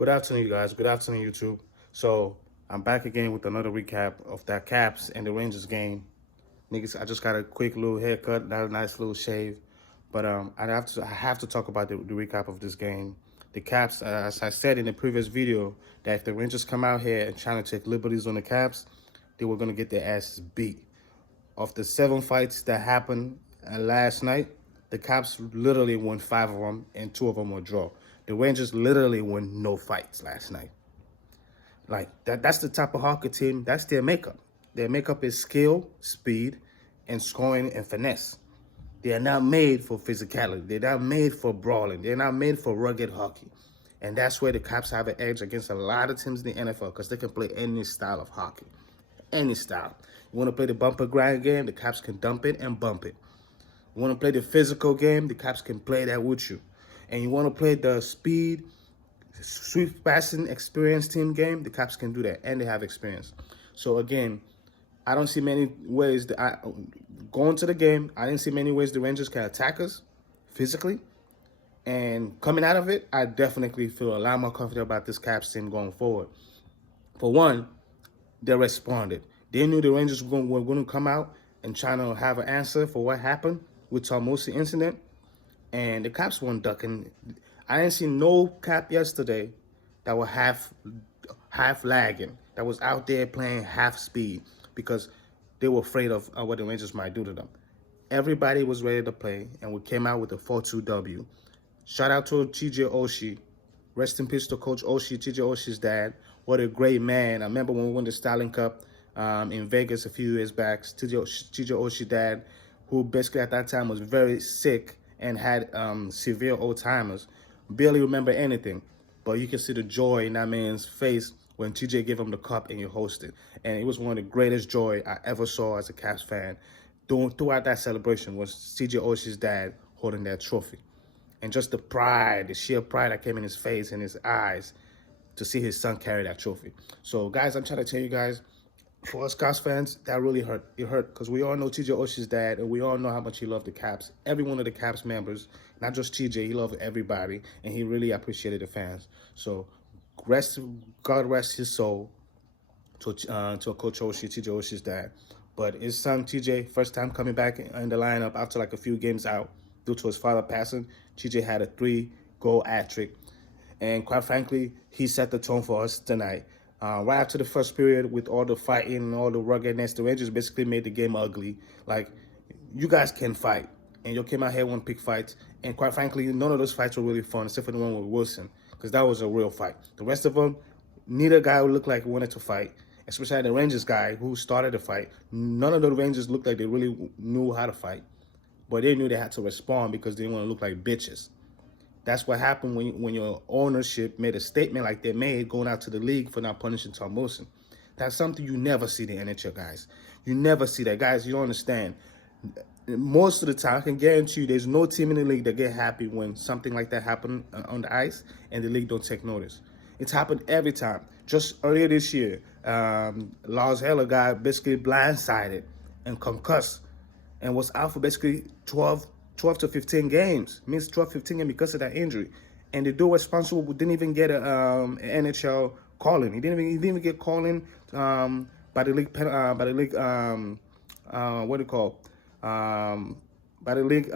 Good afternoon, you guys. Good afternoon, YouTube. So I'm back again with another recap of that Caps and the Rangers game. Niggas, I just got a quick little haircut, not a nice little shave, but I have to talk about the recap of this game. The Caps, as I said in the previous video, that if the Rangers come out here and trying to take liberties on the Caps, they were gonna get their asses beat. Of the 7 fights that happened last night, the Caps literally won 5 of them, and 2 of them were draw. The Rangers literally won no fights last night. Like that's the type of hockey team. That's their makeup. Their makeup is skill, speed, and scoring and finesse. They are not made for physicality. They're not made for brawling. They're not made for rugged hockey. And that's where the Caps have an edge against a lot of teams in the NFL because they can play any style of hockey. Any style. You want to play the bumper grind game, the Caps can dump it and bump it. You want to play the physical game, the Caps can play that with you. And you want to play the speed, sweep passing, experienced team game, the Caps can do that, and they have experience. So again, I don't see many ways that going to the game, I didn't see many ways the Rangers can attack us physically. And coming out of it, I definitely feel a lot more confident about this Caps team going forward. For one, they responded. They knew the Rangers were going to come out and trying to have an answer for what happened with Tormosi incident. And the Caps weren't ducking. I didn't see no Cap yesterday that were half lagging, that was out there playing half speed because they were afraid of what the Rangers might do to them. Everybody was ready to play, and we came out with a 4-2 W. Shout out to TJ Oshie. Rest in peace to Coach Oshie, TJ Oshie's dad. What a great man. I remember when we won the Stanley Cup in Vegas a few years back, TJ Oshie's dad, who basically at that time was very sick and had severe Alzheimer's, barely remember anything. But you can see the joy in that man's face when TJ gave him the cup and he hosted. And it was one of the greatest joy I ever saw as a Caps fan. Throughout that celebration was TJ Oshie's dad holding that trophy. And just the pride, the sheer pride that came in his face and his eyes to see his son carry that trophy. So, guys, I'm trying to tell you guys, for us Caps fans, that really hurt. It hurt because we all know TJ Oshie's dad, and we all know how much he loved the Caps. Every one of the Caps members, not just TJ, he loved everybody, and he really appreciated the fans. So, God rest his soul to Coach Oshie, TJ Oshie's dad. But his son TJ, first time coming back in the lineup after like a few games out due to his father passing, TJ had a 3-goal hat-trick. And quite frankly, he set the tone for us tonight. Right after the first period, with all the fighting and all the ruggedness, the Rangers basically made the game ugly. Like, you guys can fight, and you came out here and pick fights. And quite frankly, none of those fights were really fun, except for the one with Wilson, because that was a real fight. The rest of them, neither guy looked like he wanted to fight, especially the Rangers guy who started the fight. None of the Rangers looked like they really knew how to fight, but they knew they had to respond because they didn't want to look like bitches. That's what happened when your ownership made a statement like they made going out to the league for not punishing Tom Wilson. That's something you never see the NHL guys. You never see that. Guys, you don't understand. Most of the time, I can guarantee you there's no team in the league that get happy when something like that happened on the ice and the league don't take notice. It's happened every time. Just earlier this year, Lars Eller got basically blindsided and concussed and was out for basically 12 to 15 games. Missed 12, 15 games because of that injury. And the dude responsible didn't even get an NHL calling. He didn't even get calling by the league what do you call by the league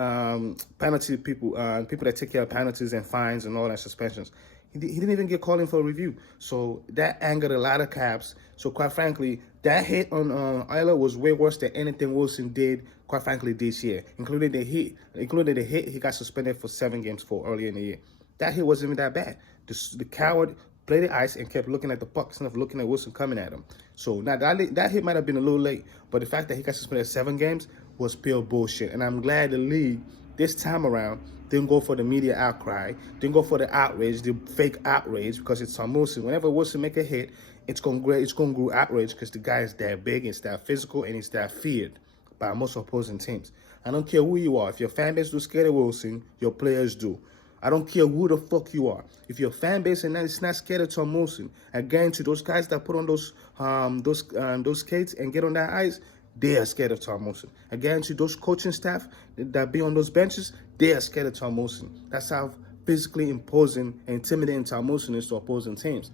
penalty people that take care of penalties and fines and all that suspensions. He didn't even get called in for a review. So that angered a lot of Caps. So quite frankly, that hit on Eiler was way worse than anything Wilson did, quite frankly, this year. Including the hit he got suspended for 7 games for earlier in the year. That hit wasn't even that bad. The coward played the ice and kept looking at the puck instead of looking at Wilson coming at him. So now that hit might have been a little late, but the fact that he got suspended 7 games was pure bullshit. And I'm glad the league this time around didn't go for the media outcry, didn't go for the outrage, the fake outrage, because it's on Wilson. Whenever Wilson make a hit, it's gonna grow outrage because the guy is that big, it's that physical, and it's that feared by most opposing teams. I don't care who you are. If your fan base was scared of Wilson, your players do. I don't care who the fuck you are. If your fan base is not scared of Tom Wilson, I guarantee those guys that put on those skates and get on that ice, they are scared of Tom Wilson. I guarantee those coaching staff that be on those benches, they are scared of Tom Wilson. That's how physically imposing and intimidating Tom Wilson into opposing teams.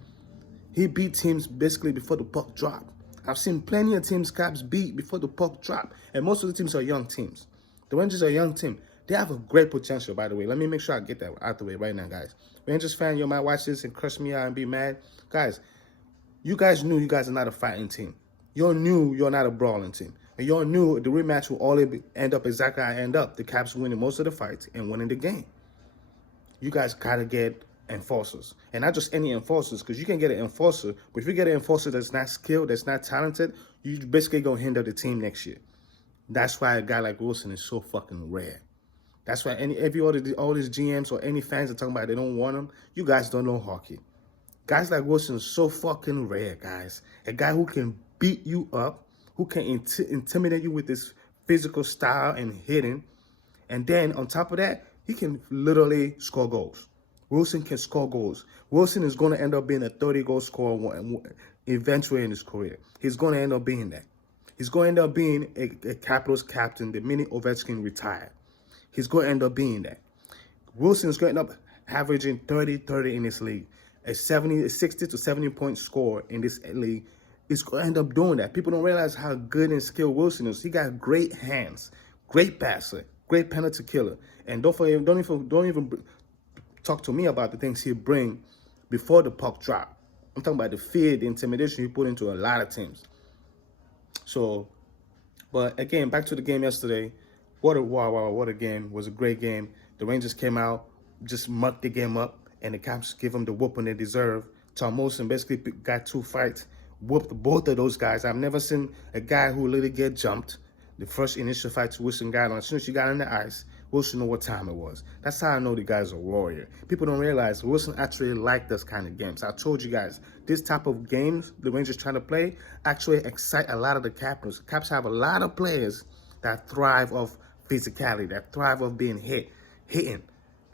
He beat teams basically before the puck dropped. I've seen plenty of teams Caps beat before the puck dropped, and most of the teams are young teams. The Rangers are a young team. They have a great potential, by the way. Let me make sure I get that out the way right now, guys. Rangers fan, you might watch this and curse me out and be mad. Guys, you guys knew you guys are not a fighting team. You knew you're not a brawling team. And you knew the rematch will only end up exactly how it end up. The Caps winning most of the fights and winning the game. You guys gotta get enforcers. And not just any enforcers, because you can get an enforcer, but if you get an enforcer that's not skilled, that's not talented, you basically gonna hinder the team next year. That's why a guy like Wilson is so fucking rare. That's why all these GMs or any fans are talking about they don't want him, you guys don't know hockey. Guys like Wilson is so fucking rare, guys. A guy who can beat you up, who can intimidate you with his physical style and hitting. And then on top of that, he can literally score goals. Wilson can score goals. Wilson is going to end up being a 30-goal scorer eventually in his career. He's going to end up being that. He's going to end up being a Capitals captain the minute Ovechkin retired. He's going to end up being that. Wilson is going to end up averaging 30-30 in this league. A 60 to 70-point score in this league is going to end up doing that. People don't realize how good and skilled Wilson is. He got great hands, great passer, great penalty killer. And don't even talk to me about the things he bring before the puck drop. I'm talking about the fear, the intimidation he put into a lot of teams. So, but again, back to the game yesterday. What a game. It was a great game. The Rangers came out, just mucked the game up, and the Caps give them the whooping they deserve. Tom Wilson basically got 2 fights, whooped both of those guys. I've never seen a guy who literally get jumped. The first initial fight Wilson got on, as soon as she got on the ice, Wilson knew what time it was. That's how I know the guy's a warrior. People don't realize Wilson actually liked those kind of games. I told you guys, this type of games the Rangers trying to play actually excite a lot of the Capitals. Caps have a lot of players that thrive off physicality, that thrive off being hitting,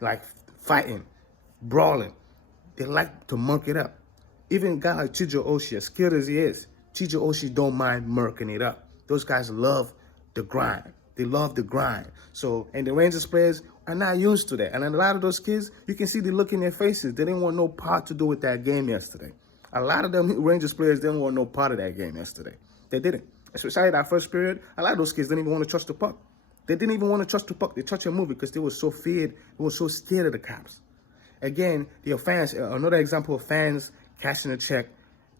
like fighting, brawling. They like to murk it up. Even a guy like Chijo Oshie, as skilled as he is, Chijo Oshie don't mind murking it up. Those guys love the grind. They love the grind. So, and the Rangers players are not used to that. And a lot of those kids, you can see the look in their faces. They didn't want no part to do with that game yesterday. A lot of them Rangers players didn't want no part of that game yesterday. They didn't. Especially that first period, a lot of those kids didn't even want to touch the puck. They didn't even want to touch the puck. They touched and move because they were so feared. They were so scared of the Caps. Again, the fans, another example of fans cashing a check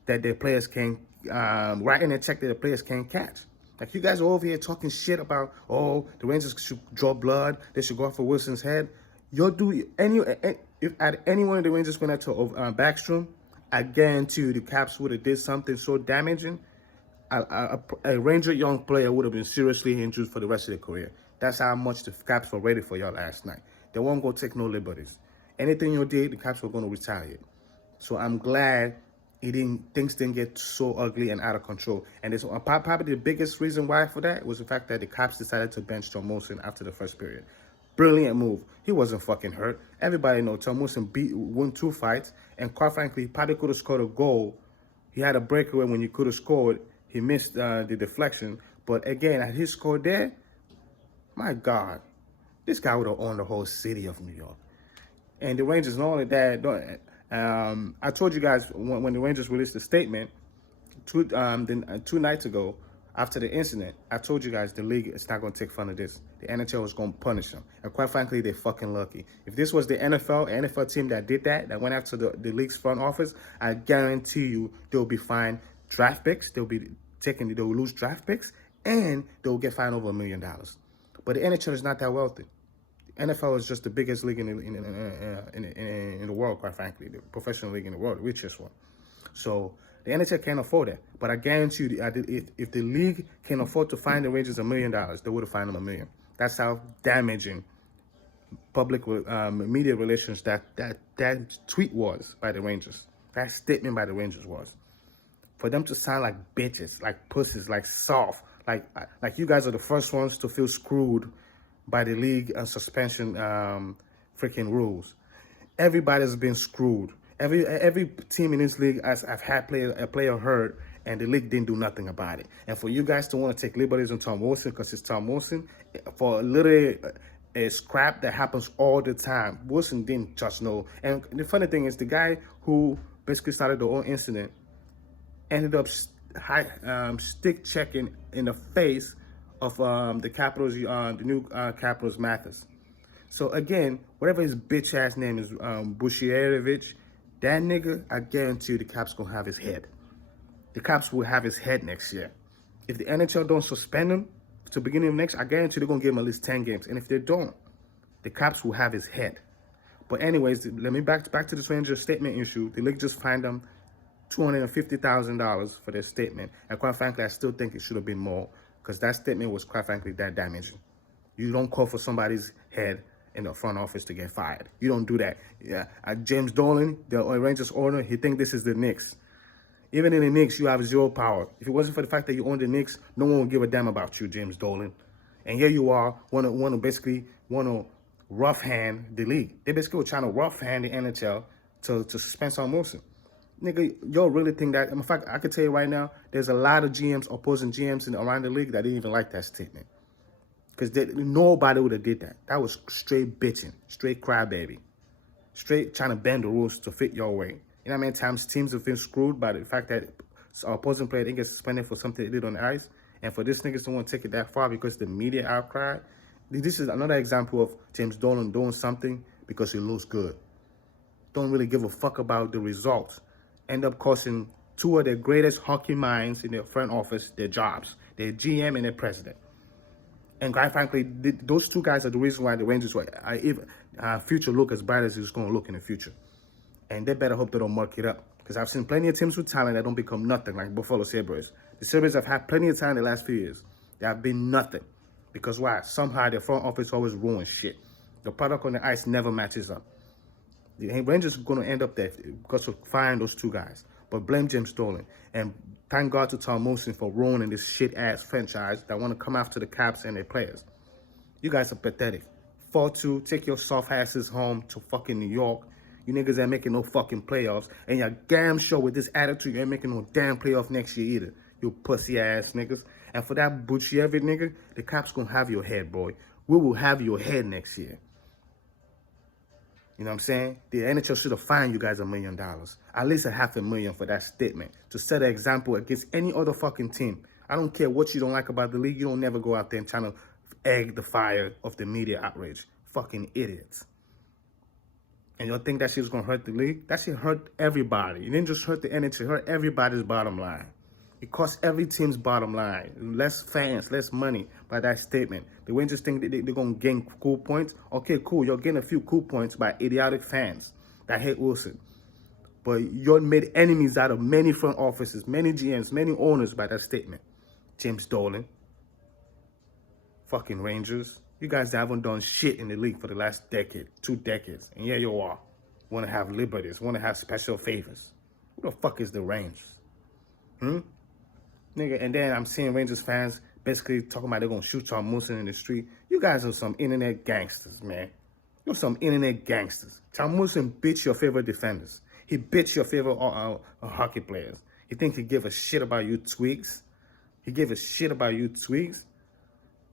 that their players can, writing a check that the players can't catch. Like, you guys are over here talking shit about, oh, the Rangers should draw blood. They should go for Wilson's head. You'll do if at any one of the Rangers went out to Backstrom, I guarantee you the Caps would have did something so damaging. A Ranger young player would have been seriously injured for the rest of their career. That's how much the Caps were ready for y'all last night. They won't go take no liberties. Anything you did, the Caps were going to retaliate. So I'm glad things didn't get so ugly and out of control. And it's probably the biggest reason why for that was the fact that the Caps decided to bench Tom Wilson after the first period. Brilliant move. He wasn't fucking hurt. Everybody knows Tom Wilson won 2 fights, and quite frankly, he probably could have scored a goal. He had a breakaway when he could have scored. He missed the deflection. But again, had he scored there, my God, this guy would have owned the whole city of New York. And the Rangers, not only that, I told you guys when the Rangers released the statement 2 nights ago after the incident, I told you guys the league is not going to take fun of this. The NHL is going to punish them. And quite frankly, they're fucking lucky. If this was the NFL team that did that went after the league's front office, I guarantee you they'll be fined draft picks. They'll lose draft picks, and they'll get fined over $1 million. But the NHL is not that wealthy. NFL is just the biggest league in the world, quite frankly, the professional league in the world, the richest one. So the NHL can't afford that. But I guarantee you, if the league can afford to fine the Rangers $1 million, they would have fined them $1 million. That's how damaging public media relations that tweet was by the Rangers. That statement by the Rangers was. For them to sound like bitches, like pussies, like soft, like you guys are the first ones to feel screwed by the league and suspension freaking rules. Everybody's been screwed. Every team in this league has had a player hurt, and the league didn't do nothing about it. And for you guys to want to take liberties on Tom Wilson because it's Tom Wilson, for literally It's crap that happens all the time. Wilson didn't just know. And the funny thing is, the guy who basically started the whole incident ended up stick checking in the face of the Capitals, the new Capitals Mathis. So again, whatever his bitch ass name is, Bushierevich, that nigga, I guarantee you the Caps gonna have his head. The Caps will have his head next year. If the NHL don't suspend him to the beginning of next, I guarantee they're gonna give him at least 10 games. And if they don't, the Caps will have his head. But anyways, let me back to this Rangers statement issue. The league just fined them $250,000 for their statement. And quite frankly, I still think it should have been more, because that statement was quite frankly that damaging. You don't call for somebody's head in the front office to get fired. You don't do that. Yeah, James Dolan, the Rangers owner, he think this is the Knicks. Even in the Knicks, you have zero power. If it wasn't for the fact that you own the Knicks, no one would give a damn about you, James Dolan. And here you are, want to rough hand the league. They basically were trying to rough hand the NHL to suspend Tom Wilson. Nigga, y'all really think that? In fact, I can tell you right now, there's a lot of GMs, opposing GMs around the league that didn't even like that statement. Because nobody would have did that. That was straight bitching, straight crybaby, straight trying to bend the rules to fit your way. You know how many times teams have been screwed by the fact that our opposing player didn't get suspended for something they did on the ice? And for this niggas to want to take it that far because the media outcry, this is another example of James Dolan doing something because he looks good. Don't really give a fuck about the results. End up costing two of their greatest hockey minds in their front office their jobs, their GM and their president. And quite frankly, those two guys are the reason why the Rangers future look as bright as it's going to look in the future. And they better hope they don't muck it up. Because I've seen plenty of teams with talent that don't become nothing, like Buffalo Sabres. The Sabres have had plenty of talent in the last few years. They have been nothing. Because why? Somehow their front office always ruins shit. The product on the ice never matches up. The Rangers are going to end up there because of firing those two guys. But blame James Dolan. And thank God to Tom Wilson for ruining this shit-ass franchise that want to come after the Caps and their players. You guys are pathetic. 4-2, take your soft asses home to fucking New York. You niggas ain't making no fucking playoffs. And you're damn sure with this attitude, you ain't making no damn playoff next year either. You pussy-ass niggas. And for that Bushierevich nigga, the Caps gonna have your head, boy. We will have your head next year. You know what I'm saying? The NHL should have fined you guys $1 million. At least $500,000 for that statement. To set an example against any other fucking team. I don't care what you don't like about the league. You don't never go out there and try to egg the fire of the media outrage. Fucking idiots. And y'all think that shit's gonna hurt the league? That shit hurt everybody. It didn't just hurt the NHL. It hurt everybody's bottom line. It cost every team's bottom line. Less fans, less money by that statement. The Rangers think they're going to gain cool points. Okay, cool. You're getting a few cool points by idiotic fans that hate Wilson. But you made enemies out of many front offices, many GMs, many owners by that statement. James Dolan. Fucking Rangers. You guys haven't done shit in the league for the last decade, 2 decades. And here you are. Want to have liberties, want to have special favors. Who the fuck is the Rangers? Nigga, and then I'm seeing Rangers fans basically talking about they're going to shoot Tom Wilson in the street. You guys are some internet gangsters, man. You're some internet gangsters. Tom Wilson beats your favorite defenders. He beats your favorite hockey players. He thinks he give a shit about you tweaks. He gave a shit about you tweaks.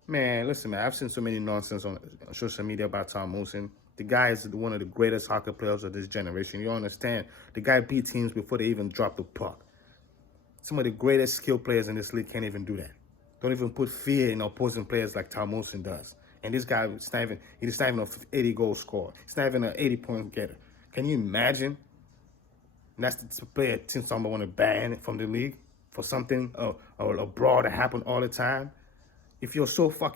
Man, listen, man, I've seen so many nonsense on social media about Tom Wilson. The guy is one of the greatest hockey players of this generation. You understand? The guy beat teams before they even dropped the puck. Some of the greatest skill players in this league can't even do that. Don't even put fear in opposing players like Tom Wilson does. And this guy, he's not even an 80-goal scorer. He's not even an 80-point getter. Can you imagine? And that's the player Tim Summer want to ban from the league for something, a brawl that happened all the time. If you're so fucking